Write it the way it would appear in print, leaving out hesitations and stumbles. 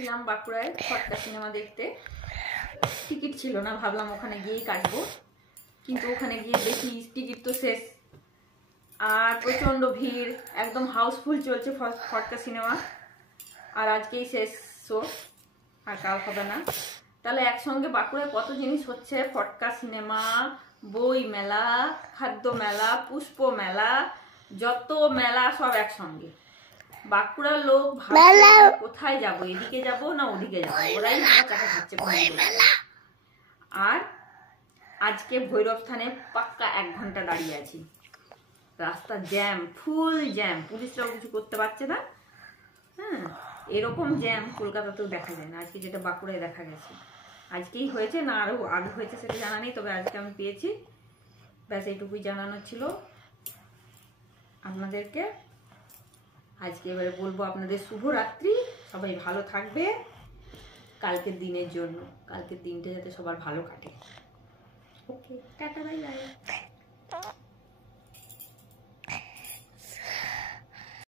গেছিলাম বাঁকুড়ায় ফটকা সিনেমা দেখতে। টিকিট ছিল না, ভাবলাম ওখানে গিয়েই কাটবো, কিন্তু ওখানে গিয়ে দেখি টিকিট তো শেষ আর প্রচন্ড ভিড়, একদম হাউসফুল চলছে ফটকা সিনেমা। আর আজকেই শেষ শো, আর কাল হবে না। তাহলে একসঙ্গে বাঁকুড়ায় কত জিনিস হচ্ছে, ফটকা সিনেমা, বই মেলা, খাদ্য মেলা, পুষ্প মেলা, যত মেলা সব একসঙ্গে। বাঁকুড়ার লোক ভাবছে কোথায় যাব, এদিকে যাব না ওদিকে যাব, ওরাই চাকা খাচ্ছে। আর আজকে ভৈরব স্থানে পাক্কা 1 ঘন্টা দাঁড়িয়ে আছি, রাস্তা জ্যাম, ফুল জ্যাম, পুলিশরাও কিছু করতে পারছে না। হ্যাঁ, এরকম জ্যাম কলকাতাতেও দেখা যায় না, আজকে যেটা বাঁকুড়ায় দেখা গেছে। আজকেই হয়েছে না আরো আগে হয়েছে সেটা জানা নেই, তবে আজকে আমি পেয়েছি। ব্যাস এইটুকুই জানানোর ছিল আপনাদেরকে। আজকে এবারে বলবো আপনাদের শুভরাত্রি, সবাই ভালো থাকবে কালকের দিনের জন্য, কালকের দিনটা যাতে সবার ভালো কাটে। ওকে, টাটা, বাই বাই।